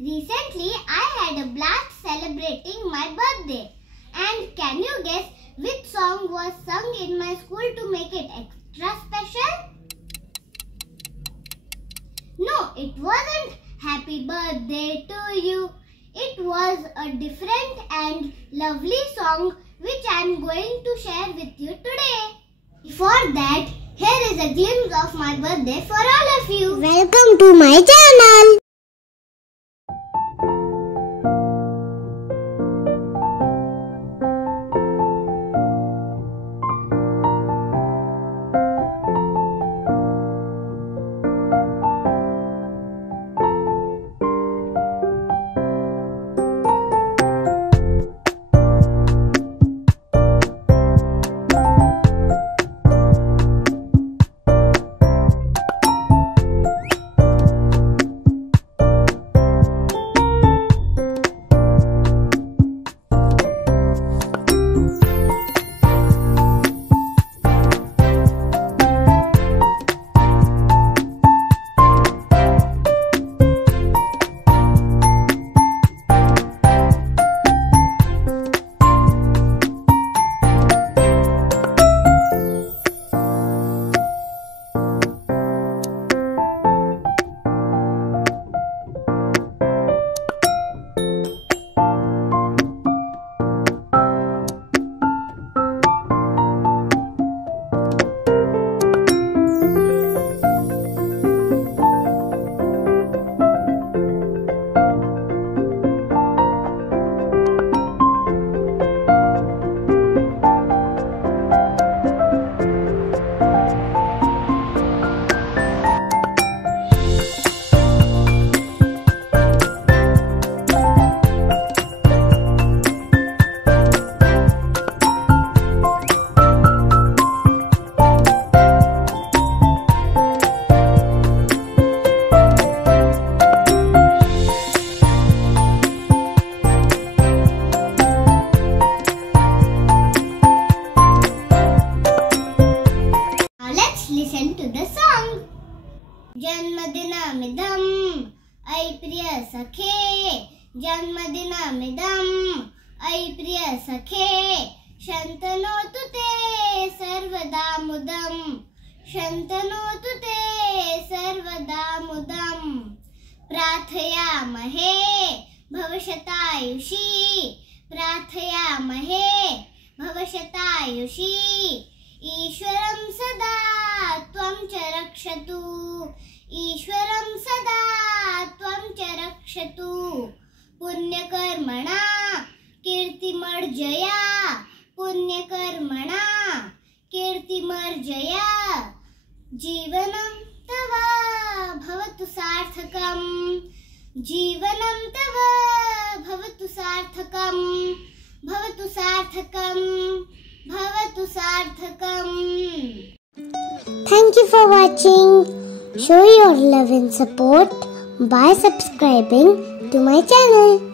Recently, I had a blast celebrating my birthday. And can you guess which song was sung in my school to make it extra special? No, it wasn't Happy Birthday to You. It was a different and lovely song which I am going to share with you today. Before that, here is a glimpse of my birthday for all of you. Welcome to my channel. Listen to the song. Janmadinamidam ai priya sakhe, Janmadinamidam ai priya sakhe, Shantanotu te sarvada mudam, Shantanotu te sarvada mudam, Prathayamahe bhavashatayushi, Prathayamahe bhavashatayushi, Ishwaram sada tvam cha rakshatu, Ishwaram sada tvam cha rakshatu, Punya karmana kirti marjaya, Punya karmana kirti marjaya, Jivanam tava bhavatu sarthakam, Jivanam tava bhavatu sarthakam, Bhavatu sarthakam, Bhavatu sarthakam. Thank you for watching. Show your love and support by subscribing to my channel.